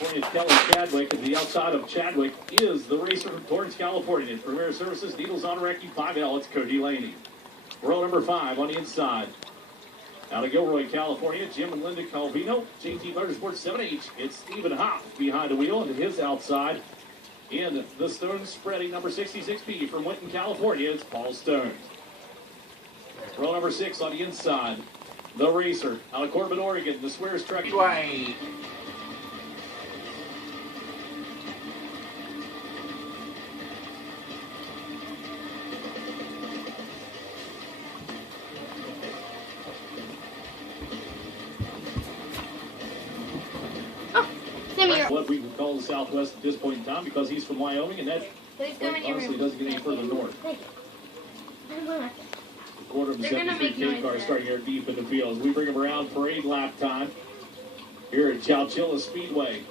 California, Kelly Chadwick, and the outside of Chadwick is the racer from Torrance, California. Premier Services, Needles on Recce, 5L, it's Cody Laney. Row number 5 on the inside. Out of Gilroy, California, Jim and Linda Calvino. JT Motorsports 7H, it's Stephen Hoff behind the wheel, and to his outside, in the Stone spreading number 66B from Winton, California, it's Paul Stones. Row number 6 on the inside. The racer out of Corbin, Oregon, the Swears Truck. Way. What we would call the Southwest at this point in time, because he's from Wyoming, and that honestly doesn't get any further north. A quarter of a 73K car starting here deep in the field as we bring him around parade lap time here at Chowchilla Speedway.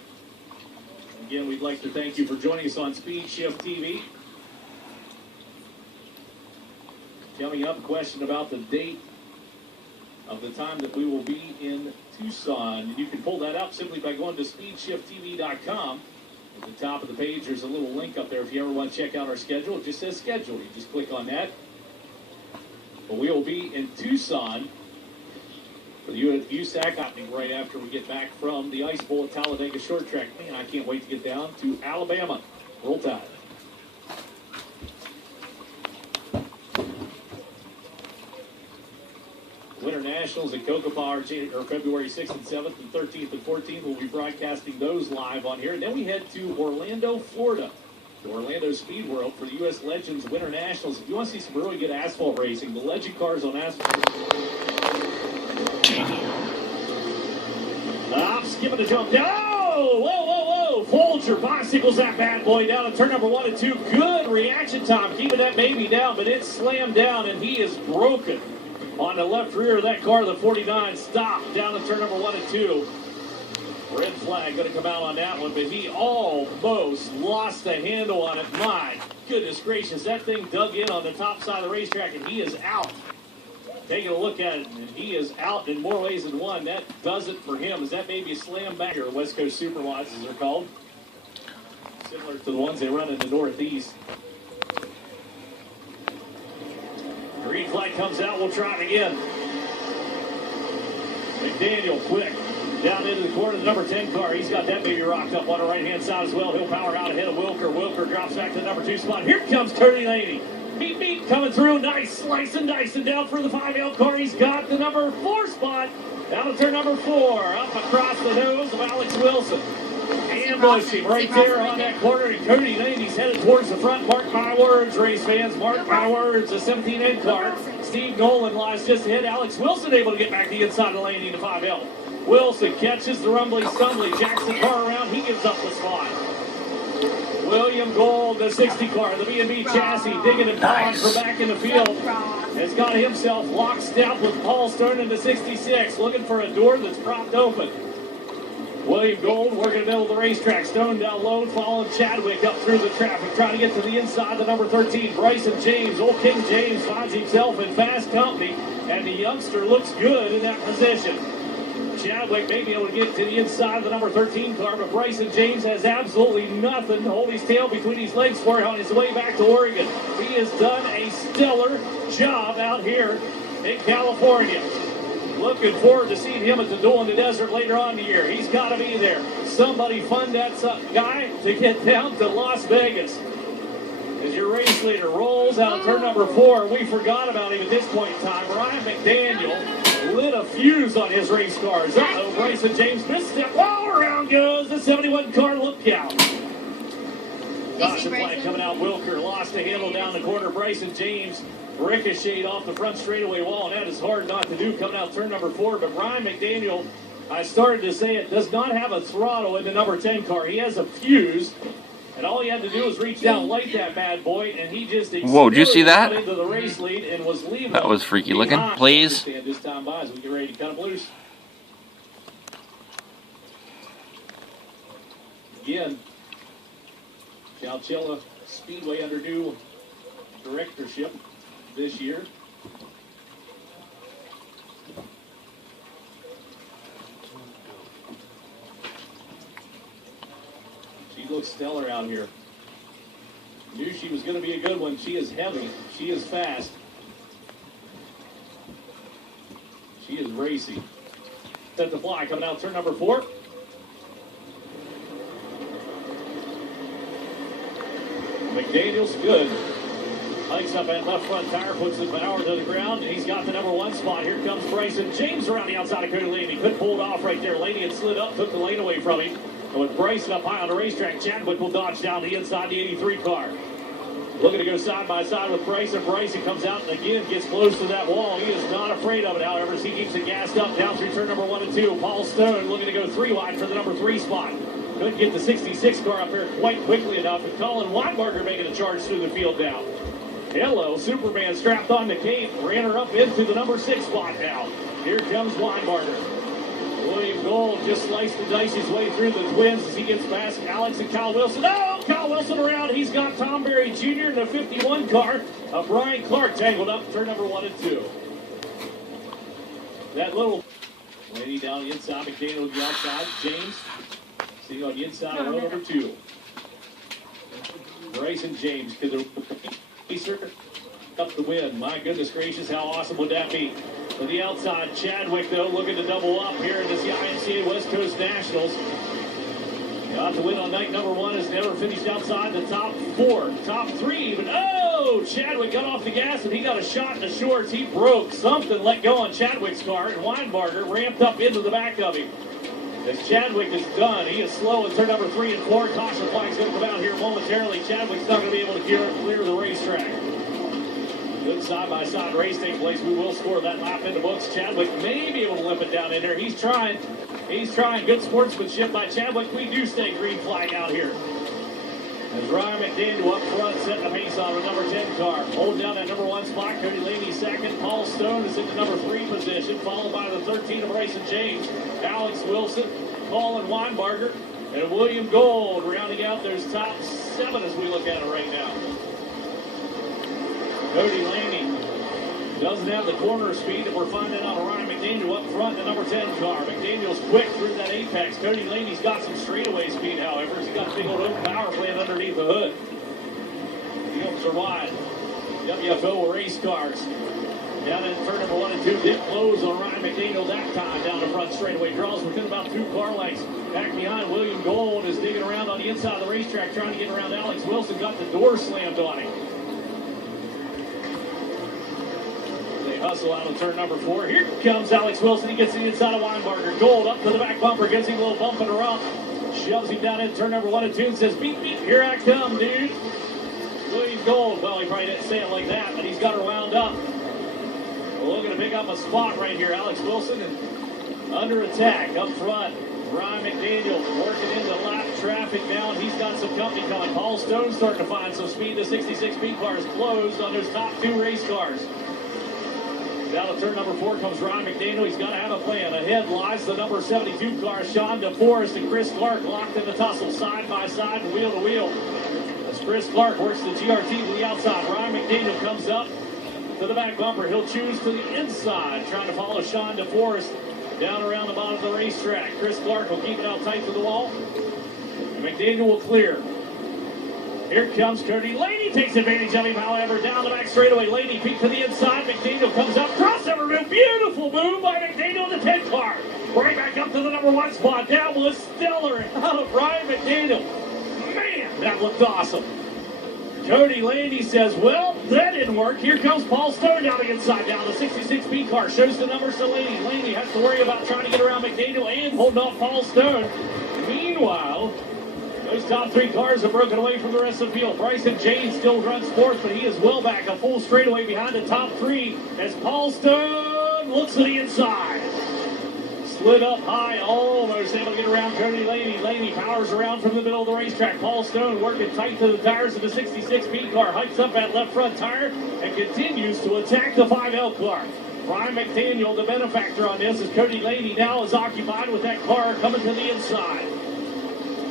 Again, we'd like to thank you for joining us on Speed Shift TV. Coming up, a question about the date of the time that we will be in Tucson. You can pull that up simply by going to speedshifttv.com. At the top of the page, there's a little link up there if you ever want to check out our schedule. It just says schedule. You just click on that. But we will be in Tucson for the USAC happening right after we get back from the Ice Bowl at Talladega Short Track. Man, I can't wait to get down to Alabama. Roll Tide. Winter Nationals at Kokopah are February 6th and 7th and 13th and 14th. We'll be broadcasting those live on here. And then we head to Orlando, Florida, to Orlando Speed World for the U.S. Legends Winter Nationals. If you want to see some really good asphalt racing, the Legend cars on asphalt. Skipping the jump down. Oh, whoa. Folger bicycles that bad boy down to turn number 1 and 2. Good reaction time, keeping that baby down, but it's slammed down, and he is broken. On the left rear of that car, the 49 stopped down to turn number 1 and 2. Red flag going to come out on that one, but he almost lost the handle on it. My goodness gracious, that thing dug in on the top side of the racetrack, and he is out. Taking a look at it, and he is out in more ways than one. That does it for him, as that maybe a slam back here, West Coast Supermods, as they're called. Similar to the ones they run in the Northeast. Green flag comes out, we'll try it again. McDaniel quick down into the corner of the number 10 car. He's got that baby rocked up on the right-hand side as well. He'll power out ahead of Wilker. Wilker drops back to the number 2 spot. Here comes Cody Laney. Beat coming through. Nice slice and dicing down for the 5L car. He's got the number 4 spot. Down to turn number 4. Up across the nose of Alex Wilson. Ambush him right there on that corner, and Cody Laney's headed towards the front. Mark my words, race fans. Mark my words. The 17N car. Steve Nolan lies just ahead. Alex Wilson able to get back the inside of Laney to 5L. Wilson catches the rumbly stumbly. Jacks the car around. He gives up the spot. William Gold, the 60 car, the B&B chassis, digging and pawing for back in the field. Has got himself lockstep with Paul Stern in the 66, looking for a door that's propped open. William Gold working the middle of the racetrack. Stone down low, following Chadwick up through the traffic, trying to get to the inside, the number 13. Brycen James, old King James, finds himself in fast company, and the youngster looks good in that position. Chadwick may be able to get to the inside of the number 13 car, but Brycen James has absolutely nothing to hold his tail between his legs for on his way back to Oregon. He has done a stellar job out here in California. Looking forward to seeing him at the Duel in the Desert later on in the year. He's got to be there. Somebody fund that guy to get down to Las Vegas. As your race leader rolls out turn number 4, we forgot about him at this point in time. Ryan McDaniel lit a fuse on his race cars. Uh-oh, Brycen James misstep. Oh, around goes the 71 car. Look out. Caution flag coming out. Wilker lost the handle down the corner. Brycen James ricocheted off the front straightaway wall, and that is hard not to do coming out turn number 4. But Ryan McDaniel, I started to say it, does not have a throttle in the number 10 car. He has a fuse. And all he had to do was reach down, light that bad boy, and he just whoa, did you see that? Into the race lead and was leaving. That was freaky looking. Please. This time by as we get ready to cut him loose. Again, Chowchilla Speedway under new directorship this year. She looks stellar out here. Knew she was going to be a good one. She is heavy. She is fast. She is racy. Set to fly. Coming out turn number 4. McDaniel's good. Hikes up at left front tire, puts the power to the ground. He's got the number 1 spot. Here comes Bricen. James around the outside of Cody Laney. Couldn't pull it off right there. Laney had slid up, took the lane away from him. And with Bricen up high on the racetrack, Chadwick will dodge down the inside the 83 car. Looking to go side by side with Bricen. Bricen comes out and again gets close to that wall. He is not afraid of it, however, as he keeps it gassed up down through turn number 1 and 2. Paul Stone looking to go 3 wide for the number 3 spot. Couldn't get the 66 car up there quite quickly enough. And Collin Wienberger making a charge through the field now. Hello, Superman strapped on the cape. Ran her up into the number 6 spot now. Here comes Wienberger. William Gold just sliced the dice his way through the twins as he gets past Alex and Kyle Wilson. Oh, Kyle Wilson around. He's got Tom Berry Jr. in the 51 car. Brian Clark tangled up turn number 1 and 2. That little lady down the inside. McDaniel on the outside. James sitting on the inside of row number 2. Bricen James could the racer up the win. My goodness gracious, how awesome would that be? To the outside, Chadwick, though, looking to double up here in this IMCA West Coast Nationals. Got the win on night number 1, has never finished outside the top 4, top 3 even. Oh, Chadwick got off the gas and he got a shot in the shorts. He broke something, let go on Chadwick's car, and Wienberger ramped up into the back of him. As Chadwick is done, he is slow in turn number 3 and 4. Caution flag's going to come out here momentarily. Chadwick's not going to be able to clear the racetrack. Good side-by-side race taking place. We will score that lap in the books. Chadwick may be able to limp it down in there. He's trying. He's trying. Good sportsmanship by Chadwick. We do stay green flag out here. As Ryan McDaniel up front, setting the pace on the number 10 car. Holding down that number 1 spot. Cody Laney second. Paul Stone is in the number 3 position, followed by the 13 of Bricen James. Alex Wilson, Collin Wienberger, and William Gold rounding out those top 7 as we look at it right now. Cody Laney doesn't have the corner speed that we're finding out of Ryan McDaniel up front in the number 10 car. McDaniel's quick through that apex. Cody Laney's got some straightaway speed, however. He's got a big old open power plant underneath the hood. Fields are wide. WFO race cars. Down in turn number 1 and 2. Did close on Ryan McDaniel that time down the front straightaway. Draws within about 2 car lengths. Back behind, William Gold is digging around on the inside of the racetrack trying to get around Alex Wilson. Got the door slammed on him. Hustle out of turn number 4. Here comes Alex Wilson. He gets the inside of Wienberger. Gold up to the back bumper. Gets him a little bump in the rough. Shoves him down in turn number 1 and 2 and says, beep, beep, here I come, dude. William Gold. Well, he probably didn't say it like that, but he's got her wound up. We're looking to pick up a spot right here. Alex Wilson and under attack up front. Ryan McDaniel working into lap traffic now, and he's got some company coming. Paul Stone starting to find some speed. The 66 speed car is closed on those top 2 race cars. Down to turn number 4 comes Ryan McDaniel. He's got to have a plan. Ahead lies the number 72 car, Sean DeForest and Chris Clark locked in the tussle side by side and wheel to wheel. As Chris Clark works the GRT to the outside, Ryan McDaniel comes up to the back bumper. He'll choose to the inside, trying to follow Sean DeForest down around the bottom of the racetrack. Chris Clark will keep it out tight to the wall. And McDaniel will clear. Here comes Cody. Laney takes advantage of him, however, down the back straightaway. Laney peek to the inside. McDaniel comes up. Crossover move. Beautiful move by McDaniel in the 10 car. Right back up to the number 1 spot. That was stellar out of Ryan McDaniel. Man, that looked awesome. Cody Laney says, well, that didn't work. Here comes Paul Stone down the inside. Down the 66 speed car. Shows the numbers to Laney. Laney has to worry about trying to get around McDaniel and holding off Paul Stone. Meanwhile, those top 3 cars are broken away from the rest of the field. Bricen James still runs 4th, but he is well back a full straightaway behind the top 3 as Paul Stone looks to the inside. Slid up high, almost able to get around Cody Laney. Laney powers around from the middle of the racetrack. Paul Stone working tight to the tires of the 66 speed car. Hikes up that left front tire and continues to attack the 5L car. Ryan McDaniel, the benefactor on this, as Cody Laney now is occupied with that car coming to the inside.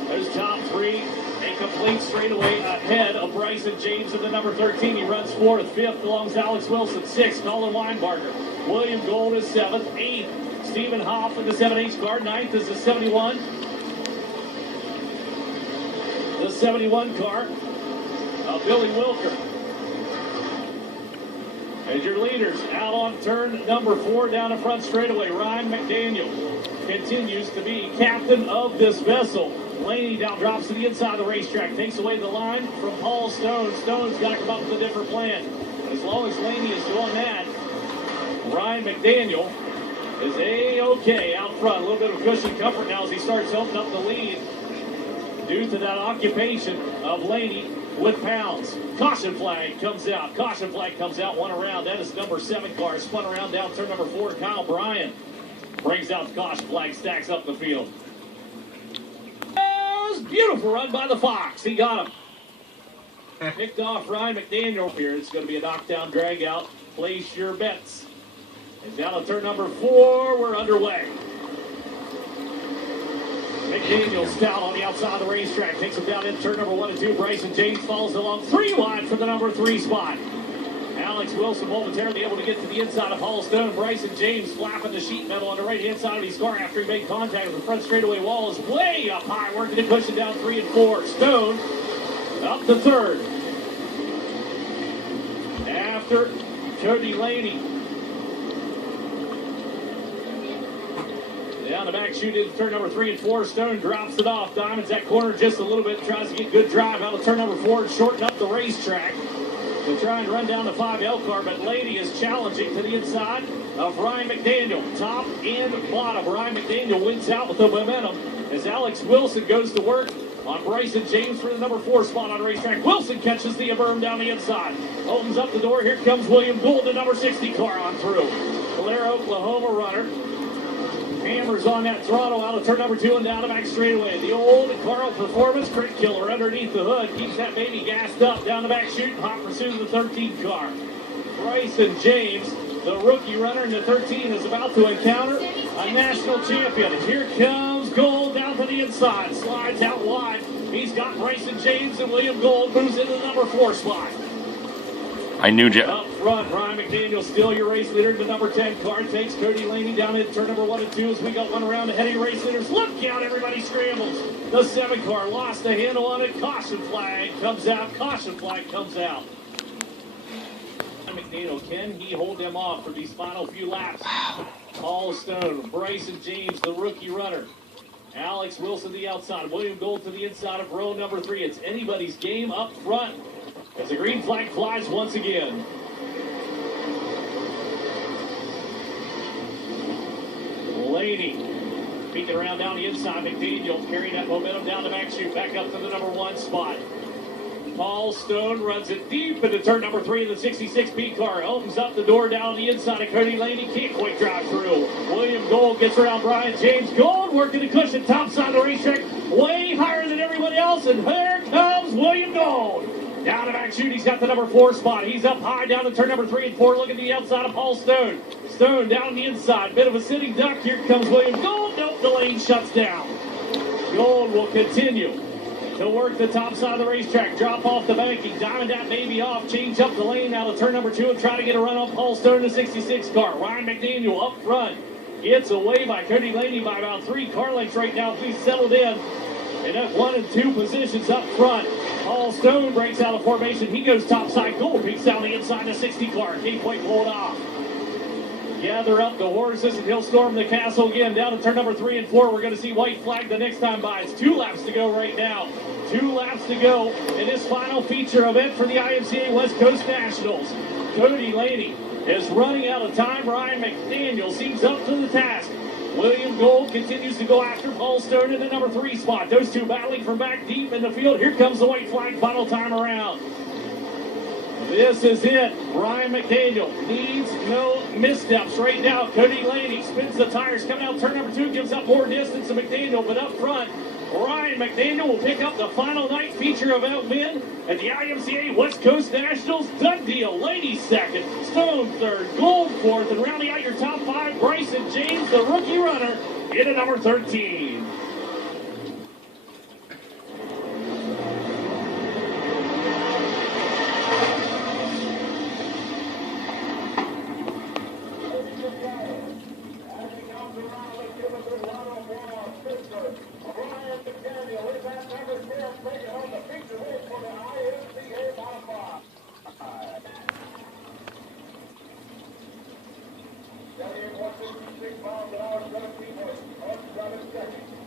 Those top 3, a complete straightaway ahead of Bricen James in the number 13. He runs 4th, 5th alongside Alex Wilson, 6th, Collin Wienberger. William Gold is 7th, 8th, Stephen Hoff in the 7H car, 9th is the 71. the 71 car of Billy Wilker. And your leaders out on turn number 4 down the front straightaway. Ryan McDaniel continues to be captain of this vessel. Laney now drops to the inside of the racetrack, takes away the line from Paul Stone. Stone's got to come up with a different plan. As long as Laney is doing that, Ryan McDaniel is A-OK out front. A little bit of cushion comfort now as he starts opening up the lead due to that occupation of Laney with pounds. Caution flag comes out. Caution flag comes out one around. That is number 7 car. Spun around down turn number 4. Kyle Bryan brings out the caution flag, stacks up the field. Beautiful run by the Fox. He got him. Picked off Ryan McDaniel here. It's going to be a knockdown drag out. Place your bets. And down to turn number 4, we're underway. McDaniel stout on the outside of the racetrack. Takes him down in turn number 1 and 2. Bricen James follows along 3 wide for the number 3 spot. Alex Wilson momentarily able to get to the inside of Paul Stone. Bricen James flapping the sheet metal on the right-hand side of his car after he made contact with the front straightaway wall. Is way up high, working to push it down 3 and 4. Stone up to 3rd. After Cody Laney. Down the back chute into turn number 3 and 4. Stone drops it off. Diamond's that corner just a little bit. Tries to get good drive out of turn number 4 and shorten up the racetrack to try and run down the 5L car, but Laney is challenging to the inside of Ryan McDaniel. Top and bottom. Ryan McDaniel wins out with the momentum as Alex Wilson goes to work on Bricen James for the number 4 spot on the racetrack. Wilson catches the berm down the inside. Opens up the door. Here comes William Gould, the number 60 car on through. Blair, Oklahoma runner. Hammers on that throttle out of turn number 2 and down the back straightaway. The old Carl Performance Crit Killer underneath the hood. Keeps that baby gassed up down the back chute. Hot pursuit of the 13 car. Bricen James, the rookie runner in the 13, is about to encounter a national champion. Here comes Gould down to the inside. Slides out wide. He's got Bricen James and William Gould moves into the number 4 spot. I knew Up front, Ryan McDaniel still your race leader. The number 10 car takes Cody Laney down into turn number 1 and 2 as we got one around ahead of your race leaders. Look out, everybody scrambles. The 7 car lost the handle on it. Caution flag comes out. Caution flag comes out. McDaniel, can he hold them off for these final few laps? Paul Stone, Bricen James, the rookie runner. Alex Wilson to the outside. William Gould to the inside of row number 3. It's anybody's game up front as the green flag flies once again. Laney peeking around down the inside. McDaniel carrying that momentum down the back chute. Back up to the number 1 spot. Paul Stone runs it deep into turn number 3 of the 66P car. Opens up the door down the inside of Cody Laney. Can't quite drive through. William Gould gets around Brian James. Gould working the cushion top side of the racetrack. Way higher than everybody else. And here comes William Gould. Down the back chute, he's got the number 4 spot. He's up high down to turn number 3 and 4. Look at the outside of Paul Stone. Stone down the inside. Bit of a sitting duck. Here comes William Gould. Nope, the lane shuts down. Gould will continue to work the top side of the racetrack. Drop off the banking. Diamond that baby off. Change up the lane out of turn number 2 and try to get a run on Paul Stone, the 66 car. Ryan McDaniel up front. Gets away by Cody Laney by about 3 car lengths right now. Please settled in. And up 1 and 2 positions up front. Paul Stone breaks out of formation. He goes topside. Gould peeks down the inside of the 60 car. Can't quite pull it off. Gather up the horses and he'll storm the castle again. Down to turn number 3 and 4. We're going to see white flag the next time by. It's 2 laps to go right now. 2 laps to go in this final feature event for the IMCA West Coast Nationals. Cody Laney is running out of time. Ryan McDaniel seems up to the task. William Gould continues to go after Paul Stone in the number 3 spot. Those two battling from back deep in the field. Here comes the white flag final time around. This is it. Ryan McDaniel needs no missteps right now. Cody Laney spins the tires. Coming out turn number 2, gives up more distance to McDaniel, but up front, Ryan McDaniel will pick up the final night feature event win at the IMCA West Coast Nationals. Done deal. Ladies second, Stone third, Gould fourth, and rounding out your top 5, Bricen James, the rookie runner, in at number 13. Brian McDaniel is at number 10, taking home the 56 miles an hour, 17 horses. Collin driving second.